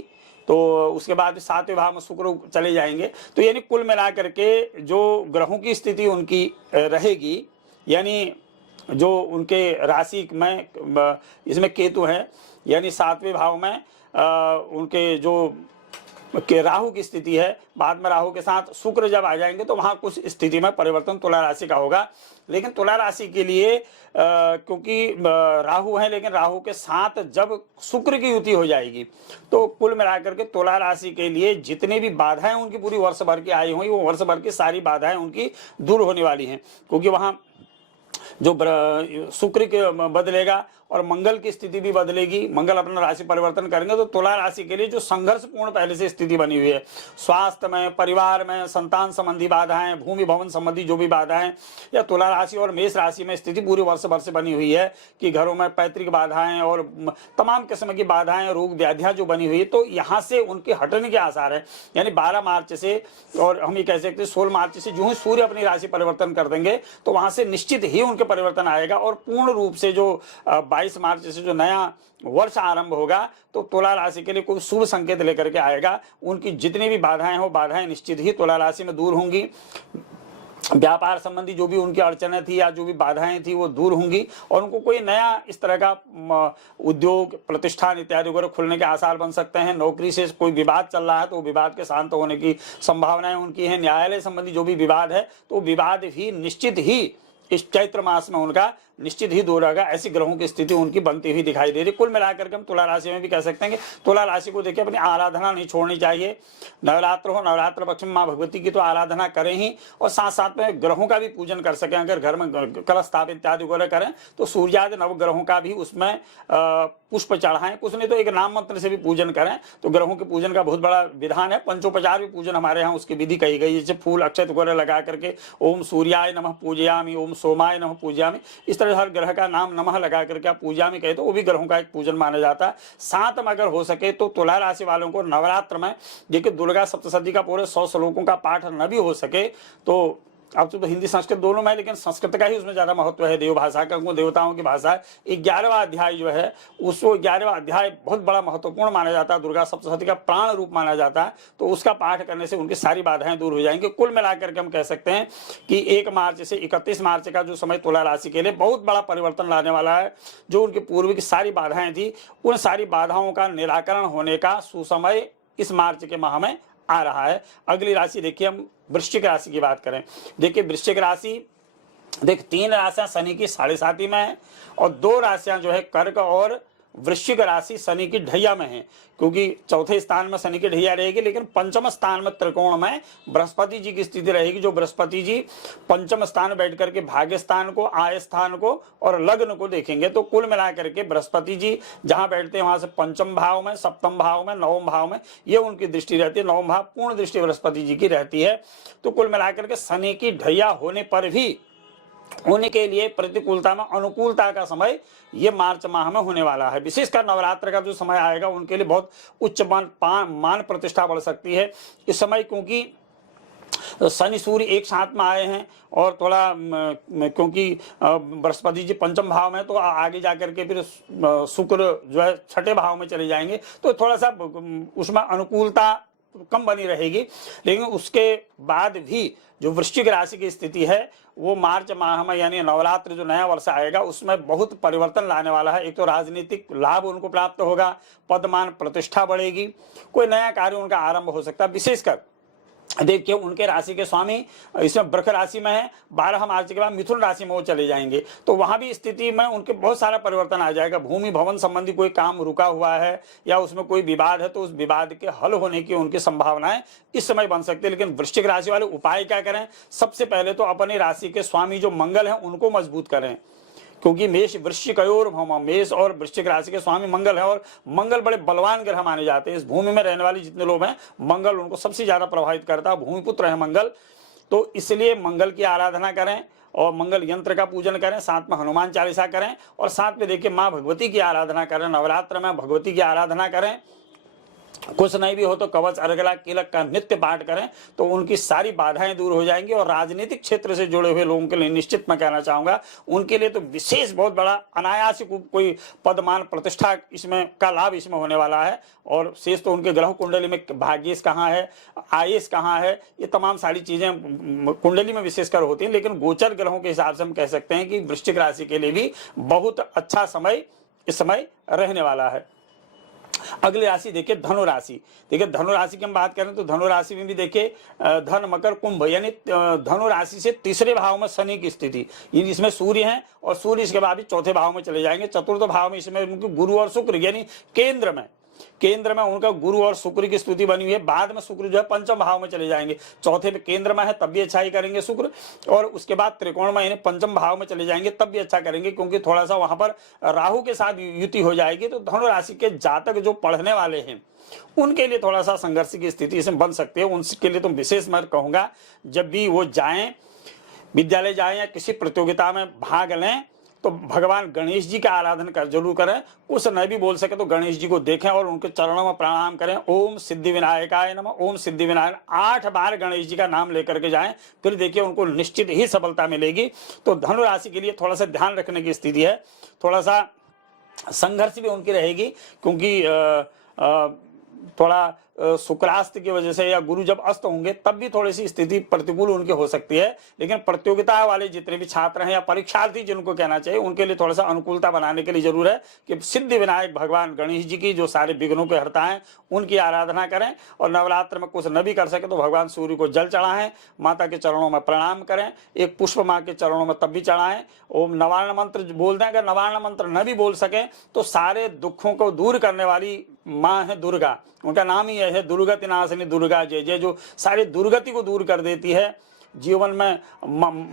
तो उसके बाद 7वें भाव में शुक्र चले जाएंगे। तो यानी कुल मिलाकर के जो ग्रहों की स्थिति उनकी रहेगी, यानी जो उनके राशि में इसमें केतु है, यानी 7वें भाव में उनके जो कि राहु की स्थिति है, बाद में राहु के साथ शुक्र जब आ जाएंगे तो वहां कुछ स्थिति में परिवर्तन तुला राशि का होगा। लेकिन तुला राशि के लिए क्योंकि राहु है, लेकिन राहु के साथ जब शुक्र की युति हो जाएगी तो कुल मिलाकर के तुला राशि के लिए जितने भी बाधाएं उनकी पूरी वर्ष भर की आई हुई, वो वर्ष भर की सारी बाधाएं उनकी दूर होने वाली हैं। क्योंकि वहां जो शुक्र के बदलेगा और मंगल की स्थिति भी बदलेगी, मंगल अपना राशि परिवर्तन करेंगे, तो तुला राशि के लिए जो संघर्षपूर्ण पहले से स्थिति बनी हुई है, स्वास्थ्य में, परिवार में, संतान संबंधी बाधाएं, भूमि भवन संबंधी जो भी बाधाएं, या तुला राशि और मेष राशि में स्थिति पूरे वर्ष भर से बनी हुई है कि घरों में पैतृक बाधाएं और तमाम किस्म की बाधाएं, रोग व्याधियां जो बनी हुई है, तो यहाँ से उनके हटने के आसार है। यानी 12 मार्च से, और हम ये कह सकते हैं 16 मार्च से जो ही सूर्य अपनी राशि परिवर्तन कर देंगे तो वहां से निश्चित ही उनके परिवर्तन आएगा, और पूर्ण रूप से जो 22 मार्च से जो नया वर्ष आरंभ होगा तो तुला राशि के लिए कोई शुभ संकेत लेकर के आएगा। उनकी जितनी भी बाधाएं हो, बाधाएं निश्चित ही तुला राशि में दूर होंगी। व्यापार संबंधी जो भी उनकी अड़चनें थी या जो भी बाधाएं थी वो दूर होंगी, और उनको कोई नया इस तरह का उद्योग, प्रतिष्ठान इत्यादि वगैरह खुलने के आसार बन सकते हैं। नौकरी से कोई विवाद चल रहा है तो विवाद के शांत होने की संभावनाएं उनकी हैं। न्यायालय संबंधी जो भी विवाद है तो विवाद भी निश्चित ही इस चैत्र मास में उनका निश्चित ही दूर होगा। ऐसी ग्रहों की स्थिति उनकी बनती हुई दिखाई दे रही। कुल मिलाकर के हम तुला राशि में भी कह सकते हैं कि तुला राशि को देखिए अपनी आराधना नहीं छोड़नी चाहिए। नवरात्र हो, नवरात्र पक्ष में माँ भगवती की तो आराधना करें ही, और साथ साथ में ग्रहों का भी पूजन कर सकें। अगर घर में कलश स्थापित इत्यादि वगैरह करें तो सूर्यादि नवग्रहों का भी उसमें पुष्प चढ़ाएं। कुछ नहीं तो एक नाम मंत्र से भी पूजन करें। तो ग्रहों के पूजन का बहुत बड़ा विधान है। पंचोपचार भी पूजन हमारे यहाँ उसकी विधि कही गई, जैसे फूल अक्षत वगैरह लगा करके ओम सूर्याय नमः पूजयामि, ओम सोमाय नमः पूजयामि, इस तरह हर ग्रह का नाम नमः लगा करके आप पूजयामि कहे तो वो भी ग्रहों का एक पूजन माना जाता है। साथ में अगर हो सके तो तुला राशि वालों को नवरात्र में देखिए दुर्गा सप्तशती का पूरे 100 श्लोकों का पाठ न भी हो सके तो अब तो हिंदी संस्कृत दोनों में है, लेकिन संस्कृत का ही उसमें ज्यादा महत्व है। देव भाषा का, देवताओं की भाषा है। 11वां अध्याय जो है उसको 11वां अध्याय बहुत बड़ा महत्वपूर्ण माना जाता है। दुर्गा सप्तशती का प्राण रूप माना जाता है। तो उसका पाठ करने से उनकी सारी बाधाएं दूर हो जाएंगी। कुल मिलाकर के हम कह सकते हैं कि 1 मार्च से 31 मार्च का जो समय तुला राशि के लिए बहुत बड़ा परिवर्तन लाने वाला है। जो उनकी पूर्व की सारी बाधाएं थी, उन सारी बाधाओं का निराकरण होने का सुसमय इस मार्च के माह में आ रहा है। अगली राशि देखिए, हम वृश्चिक राशि की बात करें। देखिए वृश्चिक राशि, देख 3 राशियां शनि की 7.5 में है और 2 राशियां जो है कर्क और वृश्चिक राशि शनि की ढैया में है। क्योंकि चौथे स्थान में शनि की ढैया रहेगी, लेकिन पंचम स्थान में त्रिकोण में बृहस्पति जी की स्थिति रहेगी। जो बृहस्पति जी पंचम स्थान में बैठ करके भाग्य स्थान को, आय स्थान को और लग्न को देखेंगे। तो कुल मिलाकर के बृहस्पति जी जहां बैठते हैं वहां से पंचम भाव में, सप्तम भाव में, नवम भाव में ये उनकी दृष्टि रहती है। नवम भाव पूर्ण दृष्टि बृहस्पति जी की रहती है। तो कुल मिलाकर के शनि की ढैया होने पर भी उनके लिए प्रतिकूलता में अनुकूलता का समय ये मार्च माह में होने वाला है। विशेषकर नवरात्र का जो समय आएगा उनके लिए बहुत उच्च मान प्रतिष्ठा बढ़ सकती है इस समय, क्योंकि शनि सूर्य एक साथ में आए हैं और थोड़ा क्योंकि बृहस्पति जी पंचम भाव में, तो आगे जाकर के फिर शुक्र जो है 6ठे भाव में चले जाएंगे। तो थोड़ा सा उसमें अनुकूलता कम बनी रहेगी। लेकिन उसके बाद भी जो वृश्चिक राशि की स्थिति है वो मार्च माह में यानी नवरात्र जो नया वर्ष आएगा उसमें बहुत परिवर्तन लाने वाला है। एक तो राजनीतिक लाभ उनको प्राप्त होगा, पदमान प्रतिष्ठा बढ़ेगी, कोई नया कार्य उनका आरंभ हो सकता है। विशेषकर देखिए उनके राशि के स्वामी इसमें वृष राशि में है। 12 मार्च के बाद मिथुन राशि में वो चले जाएंगे। तो वहां भी स्थिति में उनके बहुत सारा परिवर्तन आ जाएगा। भूमि भवन संबंधी कोई काम रुका हुआ है या उसमें कोई विवाद है तो उस विवाद के हल होने की उनकी संभावनाएं इस समय बन सकती है। लेकिन वृश्चिक राशि वाले उपाय क्या करें? सबसे पहले तो अपनी राशि के स्वामी जो मंगल है उनको मजबूत करें, क्योंकि मेष वृश्चिकयोर भौम, मेष और वृश्चिक राशि के स्वामी मंगल है और मंगल बड़े बलवान ग्रह माने जाते हैं। इस भूमि में रहने वाले जितने लोग हैं मंगल उनको सबसे ज्यादा प्रभावित करता है। भूमिपुत्र है मंगल, तो इसलिए मंगल की आराधना करें और मंगल यंत्र का पूजन करें, साथ में हनुमान चालीसा करें और साथ में देखिए माँ भगवती की आराधना करें। नवरात्र में भगवती की आराधना करें। कुछ नहीं भी हो तो कवच अर्गला कीलक का नित्य पाठ करें तो उनकी सारी बाधाएं दूर हो जाएंगी। और राजनीतिक क्षेत्र से जुड़े हुए लोगों के लिए निश्चित मैं कहना चाहूंगा उनके लिए तो विशेष बहुत बड़ा अनायास कोई पदमान प्रतिष्ठा इसमें का लाभ इसमें होने वाला है। और शेष तो उनके ग्रह कुंडली में भाग्येश कहाँ है, आयुष कहाँ है, ये तमाम सारी चीजें कुंडली में विशेषकर होती हैं। लेकिन गोचर ग्रहों के हिसाब से हम कह सकते हैं कि वृश्चिक राशि के लिए भी बहुत अच्छा समय इस समय रहने वाला है। अगली राशि देखिए धनु राशि। देखिए धनु राशि की हम बात करें तो धनु राशि में भी देखिए धन मकर कुंभ, यानी धनु राशि से 3रे भाव में शनि की स्थिति। इसमें सूर्य है और सूर्य इसके बाद भी 4थे भाव में चले जाएंगे। 4th भाव में इसमें उनके गुरु और शुक्र, यानी केंद्र में उनका गुरु और शुक्र की स्थिति बनी हुई है। बाद में शुक्र जो है पंचम भाव में चले जाएंगे। 4थे पे केंद्र में है तब भी अच्छा ही करेंगे शुक्र, और उसके बाद त्रिकोण में यानी पंचम भाव में चले जाएंगे तब भी अच्छा करेंगे, क्योंकि थोड़ा सा वहां पर राहु के साथ युति हो जाएगी। तो धनु राशि के जातक जो पढ़ने वाले हैं उनके लिए थोड़ा सा संघर्ष की स्थिति इसमें बन सकती है। उनके लिए तो विशेष मैं कहूंगा जब भी वो जाएं, विद्यालय जाएं या किसी प्रतियोगिता में भाग लें तो भगवान गणेश जी का आराधन कर जरूर करें। कुछ नहीं भी बोल सके तो गणेश जी को देखें और उनके चरणों में प्रणाम करें। ओम सिद्धि विनायकाय नमः, ओम सिद्धि विनायक 8 बार गणेश जी का नाम लेकर के जाएं, फिर देखिए उनको निश्चित ही सफलता मिलेगी। तो धनु राशि के लिए थोड़ा सा ध्यान रखने की स्थिति है, थोड़ा सा संघर्ष भी उनकी रहेगी, क्योंकि थोड़ा शुक्रास्त की वजह से या गुरु जब अस्त होंगे तब भी थोड़ी सी स्थिति प्रतिकूल उनकी हो सकती है, लेकिन प्रतियोगिता वाले जितने भी छात्र हैं या परीक्षार्थी जिनको कहना चाहिए उनके लिए थोड़ा सा अनुकूलता बनाने के लिए जरूर है कि सिद्धि विनायक भगवान गणेश जी की जो सारे विघ्नों के हरता हैं उनकी आराधना करें, और नवरात्र में कुछ न भी कर सके तो भगवान सूर्य को जल चढ़ाएं, माता के चरणों में प्रणाम करें, एक पुष्प माँ के चरणों में तब भी चढ़ाएं, ओम नवारण मंत्र बोल दें। अगर नवारण मंत्र न भी बोल सके तो सारे दुखों को दूर करने वाली माँ है दुर्गा, उनका नाम ही है दुर्गति नाशिनी दुर्गा जय जय, जो सारी दुर्गति को दूर कर देती है, जीवन में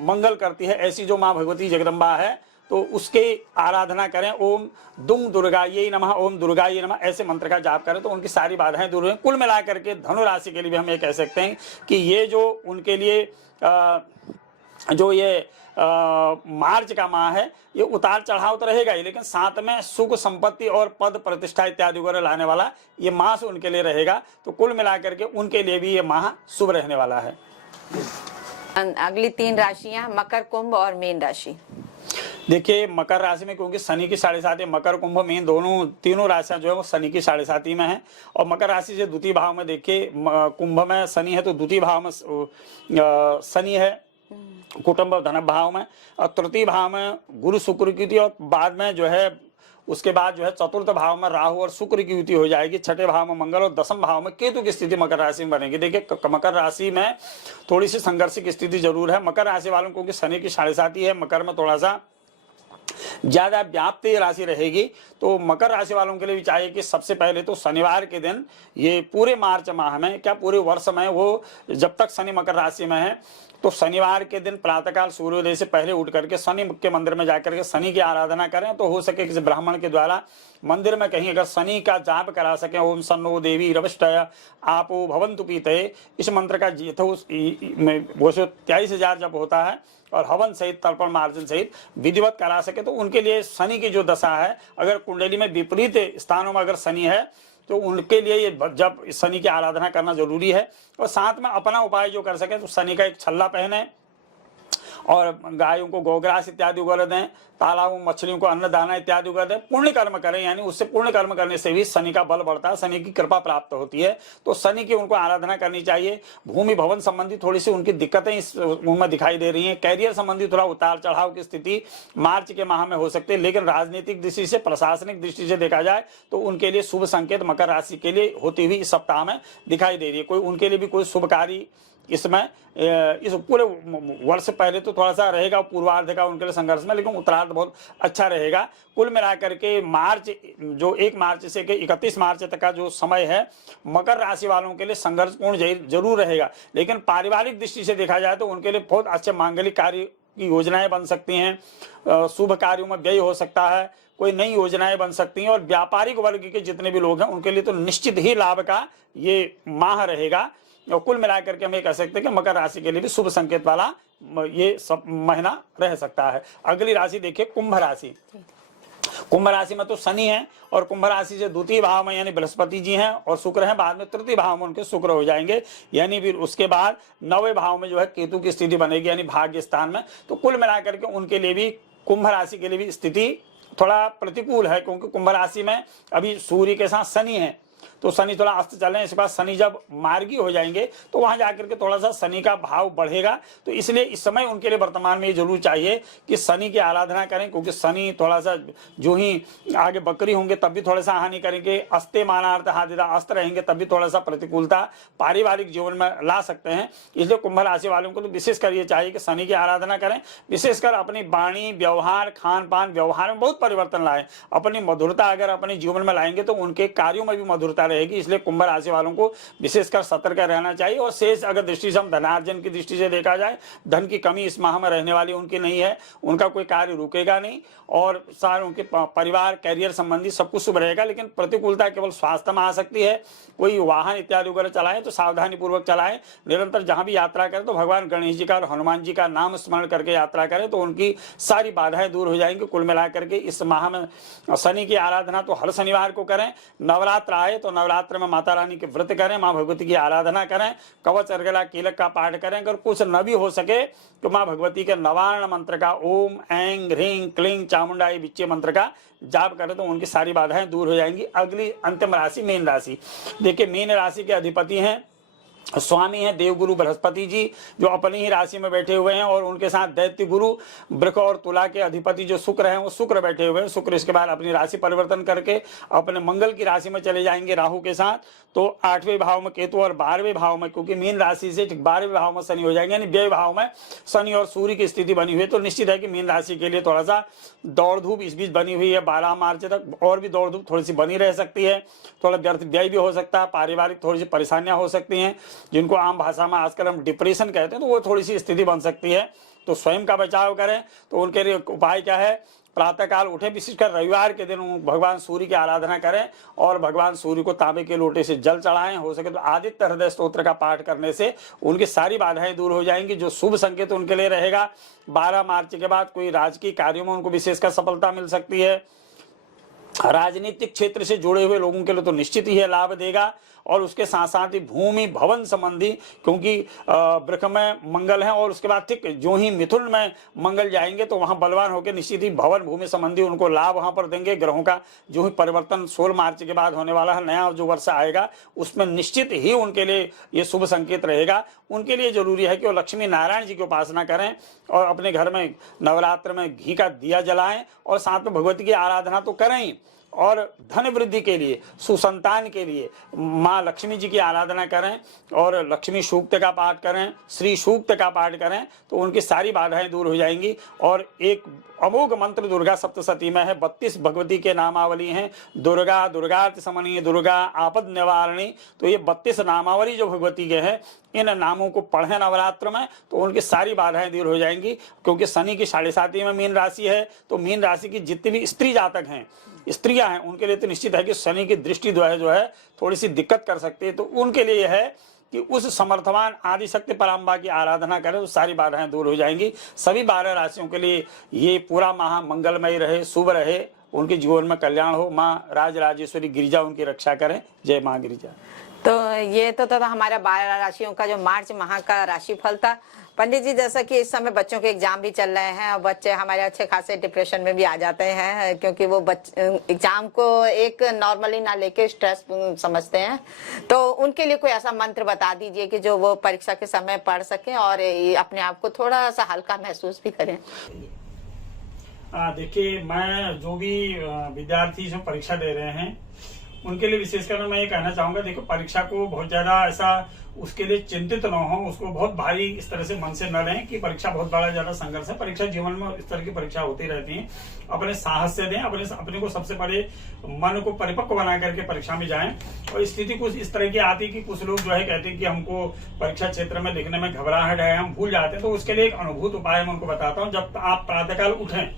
मंगल करती है, ऐसी जो माँ भगवती जगदम्बा है, तो उसके आराधना करें। ओम दुंग दुर्गाये नमः, ओम दुर्गाये नमः, ऐसे मंत्र का जाप करें तो उनकी सारी बाधाएं दूर हुई। कुल मिलाकर के धनु राशि के लिए भी हम ये कह सकते हैं कि ये जो उनके लिए जो ये मार्च का माह है ये उतार चढ़ाव तो रहेगा ही, लेकिन साथ में सुख संपत्ति और पद प्रतिष्ठा इत्यादि वगैरह लाने वाला ये मास उनके लिए रहेगा। तो कुल मिलाकर के उनके लिए भी ये माह शुभ रहने वाला है। अगली 3 राशियां मकर, कुंभ और मीन राशि। देखिए मकर राशि में क्योंकि शनि की 7.5 मकर कुंभ मीन दोनों तीनों राशियां जो है वो शनि की 7.5 में है, और मकर राशि से द्वितीय भाव में देखिए कुंभ में शनि है तो द्वितीय भाव में शनि है, कुटुंब धन भाव में, और तृतीय भाव में गुरु शुक्र की युति, और बाद में जो है उसके बाद जो है चतुर्थ भाव में राहु और शुक्र की युति हो जाएगी, छठे भाव में मंगल और दसम भाव में केतु की स्थिति मकर राशि में बनेगी। देखिए मकर राशि में थोड़ी सी संघर्षिक स्थिति जरूर है मकर राशि वालों को, क्योंकि शनि की 7.5 है, मकर में थोड़ा सा ज्यादा व्याप्त राशि रहेगी। तो मकर राशि वालों के लिए भी चाहिए कि सबसे पहले तो शनिवार के दिन, ये पूरे मार्च माह में क्या पूरे वर्ष में, वो जब तक शनि मकर राशि में है तो शनिवार के दिन प्रातःकाल सूर्योदय से पहले उठ करके शनि के मंदिर में जाकर के शनि की आराधना करें। तो हो सके किसी ब्राह्मण के द्वारा मंदिर में कहीं अगर शनि का जाप करा सके, ओम शन्नो देवी रविष्टय आपो भवन्तु पीतये, इस मंत्र का 223,000 जप होता है, और हवन सहित तर्पण मार्जन सहित विधिवत करा सके तो उनके लिए शनि की जो दशा है, अगर कुंडली में विपरीत स्थानों में अगर शनि है तो उनके लिए ये जब शनि की आराधना करना जरूरी है। और साथ में अपना उपाय जो कर सके तो शनि का एक छल्ला पहने और गायों को गोग्रास इत्यादि वगैरह दें, तालाबों मछलियों को अन्न दाना इत्यादि वगैरह दें, पुण्य कर्म करें, यानी उससे पुण्य कर्म करने से भी शनि का बल बढ़ता है, शनि की कृपा प्राप्त होती है। तो शनि की उनको आराधना करनी चाहिए। भूमि भवन संबंधी थोड़ी सी उनकी दिक्कतें इस में दिखाई दे रही हैं, कैरियर संबंधी थोड़ा उतार चढ़ाव की स्थिति मार्च के माह में हो सकती है, लेकिन राजनीतिक दृष्टि से प्रशासनिक दृष्टि से देखा जाए तो उनके लिए शुभ संकेत मकर राशि के लिए होती हुई इस सप्ताह में दिखाई दे रही है। कोई उनके लिए भी कोई शुभ कार्य इसमें इस पूरे वर्ष पहले तो थोड़ा सा रहेगा पूर्वार्ध का उनके लिए संघर्ष में, लेकिन उत्तरार्ध बहुत अच्छा रहेगा। कुल मिलाकर के मार्च जो 1 मार्च से 31 मार्च तक का जो समय है मकर राशि वालों के लिए संघर्षपूर्ण जरूर रहेगा, लेकिन पारिवारिक दृष्टि से देखा जाए तो उनके लिए बहुत अच्छे मांगलिक कार्य की योजनाएं बन सकती हैं, शुभ कार्यों में व्यय हो सकता है, कोई नई योजनाएं बन सकती हैं, और व्यापारिक वर्ग के जितने भी लोग हैं उनके लिए तो निश्चित ही लाभ का ये माह रहेगा। और कुल मिलाकर के हम ये कह सकते हैं कि मकर राशि के लिए भी शुभ संकेत वाला ये सब महीना रह सकता है। अगली राशि देखिए कुंभ राशि। कुंभ राशि में तो शनि है, और कुंभ राशि से द्वितीय भाव में यानी बृहस्पति जी हैं और शुक्र हैं, बाद में तृतीय भाव में उनके शुक्र हो जाएंगे, यानी फिर उसके बाद 9वें भाव में जो है केतु की स्थिति बनेगी यानी भाग्य स्थान में। तो कुल मिलाकर के उनके लिए भी कुंभ राशि के लिए भी स्थिति थोड़ा प्रतिकूल है, क्योंकि कुंभ राशि में अभी सूर्य के साथ शनि है, तो शनि थोड़ा अस्त चल रहे हैं, इसके बाद शनि जब मार्गी हो जाएंगे तो वहां जाकर के थोड़ा सा शनि का भाव बढ़ेगा। तो इसलिए इस समय उनके लिए वर्तमान में ये जरूर चाहिए कि शनि की आराधना करें, क्योंकि शनि थोड़ा सा जो ही आगे बकरी होंगे तब भी थोड़ा सा हानि करेंगे, अस्ते मानार्थ हादिदा अस्त रहेंगे तब भी थोड़ा सा प्रतिकूलता पारिवारिक जीवन में ला सकते हैं। इसलिए कुंभ राशि वालों को तो विशेषकर ये चाहिए कि शनि की आराधना करें, विशेषकर अपनी वाणी व्यवहार खान पान व्यवहार में बहुत परिवर्तन लाएं, अपनी मधुरता अगर अपने जीवन में लाएंगे तो उनके कार्यों में भी मधुरता रहेगी। इसलिए कुंभ राशि वालों को विशेषकर सतर्क रहना चाहिए। और शेष अगर दृष्टि से हम धनार्जन की दृष्टि से देखा जाए, धन की कमी इस माह में रहने वाली उनकी नहीं है, उनका कोई कार्य रुकेगा नहीं, और सारे उनके परिवार कैरियर संबंधी सब कुछ शुभ रहेगा। लेकिन प्रतिकूलता केवल स्वास्थ्य में आ सकती है। कोई वाहन इत्यादि वगैरह चलाएं तो सावधानी पूर्वक चलाएं, निरंतर जहां भी यात्रा करें तो भगवान गणेश जी का और हनुमान जी का नाम स्मरण करके यात्रा करें, तो उनकी सारी बाधाएं दूर हो जाएंगी। कुल मिलाकर के इस माह में शनि की आराधना तो हर शनिवार को करें, नवरात्र आए तो नवरात्र में माता रानी के व्रत करें, माँ भगवती की आराधना करें, कवच अर्गला कीलक का पाठ करें। अगर कुछ न भी हो सके तो माँ भगवती के नवार्ण मंत्र का ओम ऐं ह्रीं क्लीं चामुंडाई बिच्चे मंत्र का जाप करें तो उनकी सारी बाधाएं दूर हो जाएंगी। अगली अंतिम राशि मीन राशि। देखिए मीन राशि के अधिपति हैं, स्वामी हैं देवगुरु बृहस्पति जी, जो अपनी ही राशि में बैठे हुए हैं, और उनके साथ दैत्य गुरु वृक और तुला के अधिपति जो शुक्र हैं वो शुक्र बैठे हुए हैं। शुक्र इसके बाद अपनी राशि परिवर्तन करके अपने मंगल की राशि में चले जाएंगे राहु के साथ। तो 8वें भाव में केतु और 12वें भाव में, क्योंकि मीन राशि से 12वें भाव में शनि हो जाएंगे, यानी व्यय भाव में शनि और सूर्य की स्थिति बनी हुई है। तो निश्चित है कि मीन राशि के लिए थोड़ा सा दौड़ धूप इस बीच बनी हुई है। 12 मार्च तक और भी दौड़ धूप थोड़ी सी बनी रह सकती है, थोड़ा व्यर्थ व्यय भी हो सकता है, पारिवारिक थोड़ी सी परेशानियां हो सकती हैं, जिनको आम भाषा में आजकल हम डिप्रेशन कहते हैं, तो वो थोड़ी सी स्थिति बन सकती है। तो स्वयं का बचाव करें। तो उनके लिए उपाय क्या है, प्रातःकाल उठे, विशेषकर रविवार के दिन भगवान सूर्य की आराधना करें और भगवान सूर्य को तांबे के लोटे से जल चढ़ाएं। हो सके तो आदित्य हृदय स्तोत्र का पाठ करने से उनकी सारी बाधाएं दूर हो जाएंगी। जो शुभ संकेत उनके लिए रहेगा, 12 मार्च के बाद कोई राजकीय कार्यों में उनको विशेषकर सफलता मिल सकती है। राजनीतिक क्षेत्र से जुड़े हुए लोगों के लिए तो निश्चित ही लाभ देगा। और उसके साथ साथ ही भूमि भवन संबंधी, क्योंकि वृक में मंगल है और उसके बाद ठीक जो ही मिथुन में मंगल जाएंगे तो वहां बलवान होकर निश्चित ही भवन भूमि संबंधी उनको लाभ वहां पर देंगे। ग्रहों का जो ही परिवर्तन 16 मार्च के बाद होने वाला है, नया जो वर्ष आएगा उसमें निश्चित ही उनके लिए ये शुभ संकेत रहेगा। उनके लिए जरूरी है कि वो लक्ष्मी नारायण जी की उपासना करें और अपने घर में नवरात्र में घी का दिया जलाएं और साथ में भगवती की आराधना तो करें ही, और धन वृद्धि के लिए, सुसंतान के लिए माँ लक्ष्मी जी की आराधना करें और लक्ष्मी सूक्त का पाठ करें, श्री सूक्त का पाठ करें, तो उनकी सारी बाधाएं दूर हो जाएंगी। और एक अमोघ मंत्र दुर्गा सप्तशती में है, 32 भगवती के नामावली हैं। दुर्गा, दुर्गार्थ समनी, दुर्गा, आपद निवारणी। तो ये 32 नामावली जो भगवती के हैं, इन नामों को पढ़ें नवरात्र में तो उनकी सारी बाधाएं दूर हो जाएंगी। क्योंकि शनि की 7.5 में मीन राशि है, तो मीन राशि की जितनी भी स्त्री जातक हैं, स्त्रियां हैं, उनके लिए तो निश्चित है कि शनि की दृष्टि जो है थोड़ी सी दिक्कत कर सकती है। तो उनके लिए यह है कि उस समर्थवान आदि शक्ति पराम्बा की आराधना करें तो सारी बाधाएं दूर हो जाएंगी। सभी 12 राशियों के लिए ये पूरा माह मंगलमय रहे, शुभ रहे, उनके जीवन में कल्याण हो। माँ राजराजेश्वरी गिरिजा उनकी रक्षा करें। जय माँ गिरिजा। तो ये तो था हमारा 12 राशियों का जो मार्च माह का राशिफल था। पंडित जी, जैसा कि इस समय बच्चों के एग्जाम भी चल रहे हैं और बच्चे हमारे अच्छे खासे डिप्रेशन में भी आ जाते हैं, क्योंकि वो एग्जाम को एक नॉर्मली ना लेके स्ट्रेस समझते हैं। तो उनके लिए कोई ऐसा मंत्र बता दीजिए कि जो वो परीक्षा के समय पढ़ सकें और अपने आप को थोड़ा सा हल्का महसूस भी करें। देखिए, मैं जो भी विद्यार्थी जो परीक्षा दे रहे हैं उनके लिए विशेषकर मैं ये कहना चाहूंगा, देखो परीक्षा को बहुत ज्यादा ऐसा उसके लिए चिंतित न हो, उसको बहुत भारी इस तरह से मन से न लें कि परीक्षा बहुत बड़ा ज्यादा संघर्ष है। परीक्षा जीवन में इस तरह की परीक्षा होती रहती है। अपने साहस से दें, अपने को सबसे पहले मन को परिपक्व बना करके परीक्षा में जाएं। और स्थिति कुछ इस तरह की आती है कि कुछ लोग जो है कहते हैं कि हमको परीक्षा क्षेत्र में लिखने में घबराहट है, हम भूल जाते हैं। तो उसके लिए एक अनुभूत उपाय मैं उनको बताता हूँ। जब आप प्रातःकाल उठें,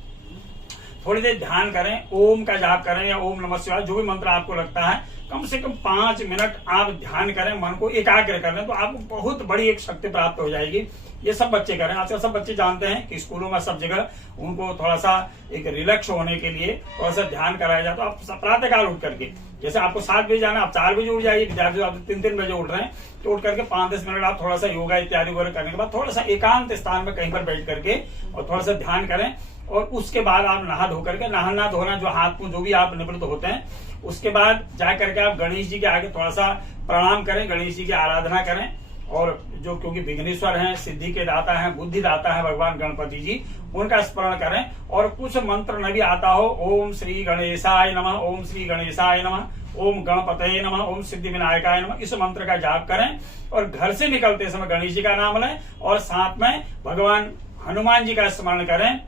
थोड़ी देर ध्यान करें, ओम का जाप करें या ओम नमः शिवाय, जो भी मंत्र आपको लगता है, कम से कम 5 मिनट आप ध्यान करें, मन को एकाग्र करें, तो आपको बहुत बड़ी एक शक्ति प्राप्त हो जाएगी। ये सब बच्चे करें। आजकल सब बच्चे जानते हैं कि स्कूलों में सब जगह उनको थोड़ा सा एक रिलैक्स होने के लिए थोड़ा सा ध्यान कराया जाए। तो आप प्रातःकाल उठ करके, जैसे आपको 7 बजे जाना, आप 4 बजे उठ जाइए। विद्यार्थी आप 3-3 बजे उठ रहे हैं, तो उठ करके 5-10 मिनट आप थोड़ा सा योगा इत्यादि वगैरह करने के बाद थोड़ा सा एकांत स्थान में कहीं पर बैठ करके और थोड़ा सा ध्यान करें। और उसके बाद आप नहा धो करके, नहाना धोना जो हाथ को जो भी आप निवृत्त होते हैं, उसके बाद जा करके आप गणेश जी के आगे थोड़ा सा प्रणाम करें, गणेश जी की आराधना करें। और जो क्योंकि विघ्नेश्वर हैं, सिद्धि के दाता हैं, बुद्धि दाता है भगवान गणपति जी, उनका स्मरण करें। और कुछ मंत्र न भी आता हो, ओम श्री गणेशाय नमः, ओम श्री गणेशाय नमः, ओम गणपतये नमः, ओम सिद्धि विनायकाय नमः, इस मंत्र का जाप करें। और घर से निकलते समय गणेश जी का नाम लें और साथ में भगवान हनुमान जी का स्मरण करें।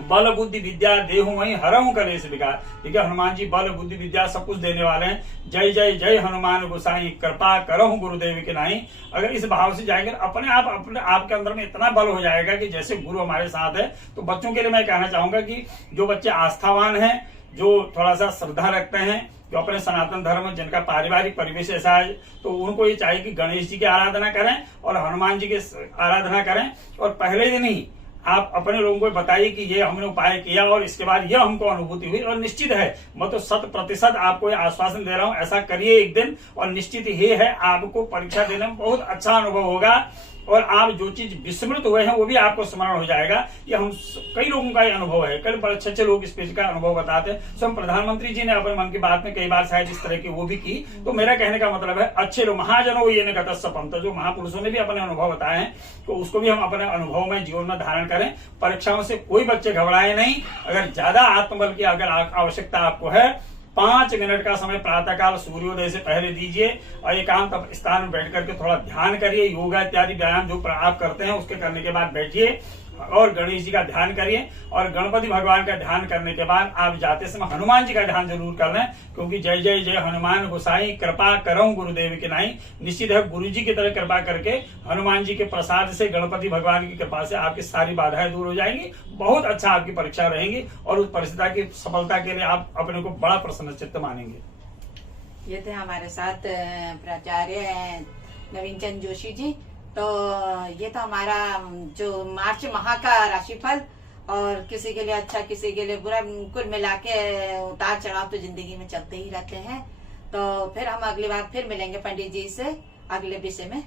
बल बुद्धि विद्या देहु वही हरहु कलेश विकार। ठीक है, हनुमान जी बल बुद्धि विद्या सब कुछ देने वाले हैं। जय जय जय हनुमान गोसाई, कृपा करहु गुरुदेव के नाई। अगर इस भाव से जाएंगे अपने आप के अंदर में इतना बल हो जाएगा कि जैसे गुरु हमारे साथ है। तो बच्चों के लिए मैं कहना चाहूंगा कि जो बच्चे आस्थावान हैं, जो थोड़ा सा श्रद्धा रखते हैं, जो अपने सनातन धर्म, जिनका पारिवारिक परिवेश ऐसा है, तो उनको ये चाहिए कि गणेश जी की आराधना करें और हनुमान जी की आराधना करें। और पहले दिन ही आप अपने लोगों को बताइए कि ये हमने उपाय किया और इसके बाद यह हमको अनुभूति हुई। और निश्चित है, मैं तो 100% आपको ये आश्वासन दे रहा हूं, ऐसा करिए एक दिन और निश्चित ही है आपको परीक्षा देने में बहुत अच्छा अनुभव होगा और आप जो चीज विस्मृत हुए हैं वो भी आपको स्मरण हो जाएगा। ये हम कई लोगों का ये अनुभव है, कई बड़े अच्छे लोग इस पेज का अनुभव बताते हैं। स्वयं प्रधानमंत्री जी ने अपने मन की बात में कई बार शायद इस तरह की वो भी की। तो मेरा कहने का मतलब है अच्छे लोग महाजनों ये नहीं कहता सपम, तो जो महापुरुषों ने भी अपने अनुभव बताए हैं तो उसको भी हम अपने अनुभव में जीवन में धारण करें। परीक्षाओं से कोई बच्चे घबराए नहीं। अगर ज्यादा आत्मबल की अगर आवश्यकता आपको है, 5 मिनट का समय प्रातःकाल सूर्योदय से पहले दीजिए और एकांत स्थान में बैठ करके थोड़ा ध्यान करिए। योगा इत्यादि व्यायाम जो आप करते हैं उसके करने के बाद बैठिए और गणेश जी का ध्यान करिए और गणपति भगवान का ध्यान करने के बाद आप जाते समय हनुमान जी का ध्यान जरूर कर लें, क्योंकि जय जय जय हनुमान गोसाई कृपा करऊं गुरुदेव की नाई। निश्चित है गुरु जी की तरह कृपा करके हनुमान जी के प्रसाद से, गणपति भगवान की कृपा से आपकी सारी बाधाएं दूर हो जाएंगी। बहुत अच्छा आपकी परीक्षा रहेंगी और उस परीक्षा की सफलता के लिए आप अपने को बड़ा प्रसन्नचित्त मानेंगे। ये थे हमारे साथ प्राचार्य नवीन चंद जोशी जी। तो ये तो हमारा जो मार्च माह का राशिफल, और किसी के लिए अच्छा किसी के लिए बुरा, कुल मिला के उतार चढ़ाव तो जिंदगी में चलते ही रहते हैं। तो फिर हम अगली बार फिर मिलेंगे पंडित जी से अगले विषय में।